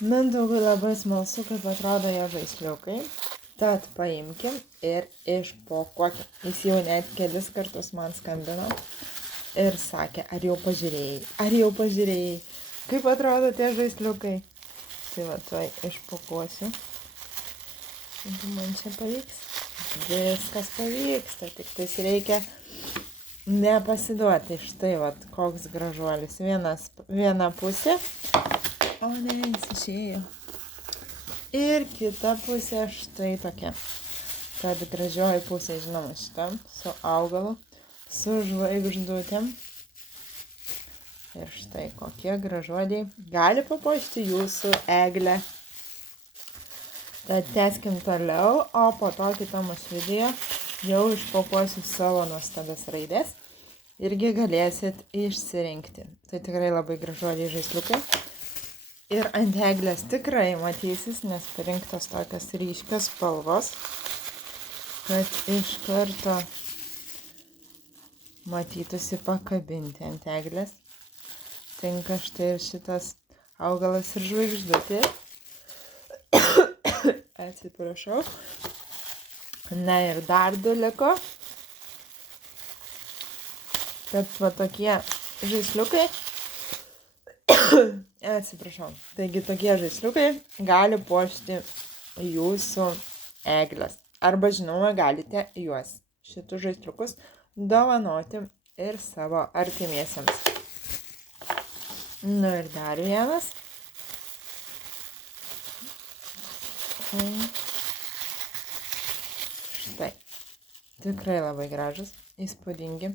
Mindaugui labai smalsu, kaip atrodo jo žaisliukai. Tad paimkim ir išpakuokim. Jis jau net kelis kartus man skambino ir sakė, ar jau pažiūrėjai, kaip atrodo tie žaisliukai. Tai va, tuoj išpakuosiu. Jeigu man čia pavyks. Viskas pavyksta, tik tais reikia nepasiduoti. Štai va, koks gražuolis. Viena pusė. O ne, jis išėjo. Ir kita pusė štai tokia. Tad gražioji pusė, žinoma, šitam su augalu, su žvaigždutėm. Ir štai kokie gražuoliai gali papuošti jūsų eglę. Tad tęskim toliau, o po to kitamos video jau išpakuosiu savo nuostabias raidės. Irgi galėsit išsirinkti. Tai tikrai labai gražuoliai žaisliukai. Ir ant eglės tikrai matysis, nes parinktos tokios ryškios spalvos, kad iš karto matytųsi pakabinti ant eglės. Tinka štai ir šitas augalas ir žvaigždutė. Atsiprašau. Na ir dar du liko. Tad va tokie žaisliukai. Atsiprašau. Taigi tokie žaisliukai gali puošti jūsų eglės. Arba žinoma galite juos, šitus žaisliukus, dovanoti ir savo artimiesiems. Nu ir dar vienas. Štai. Tikrai labai gražus, įspūdingi.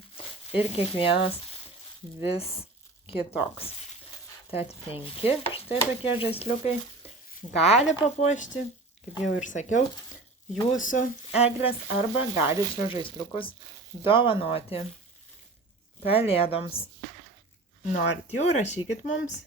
Ir kiekvienas vis kitoks. Tad 5 štai tokie žaisliukai gali papuošti, kaip jau ir sakiau, jūsų eglės arba gali šios žaisliukus dovanoti kalėdoms. Norit jų, rašykit mums.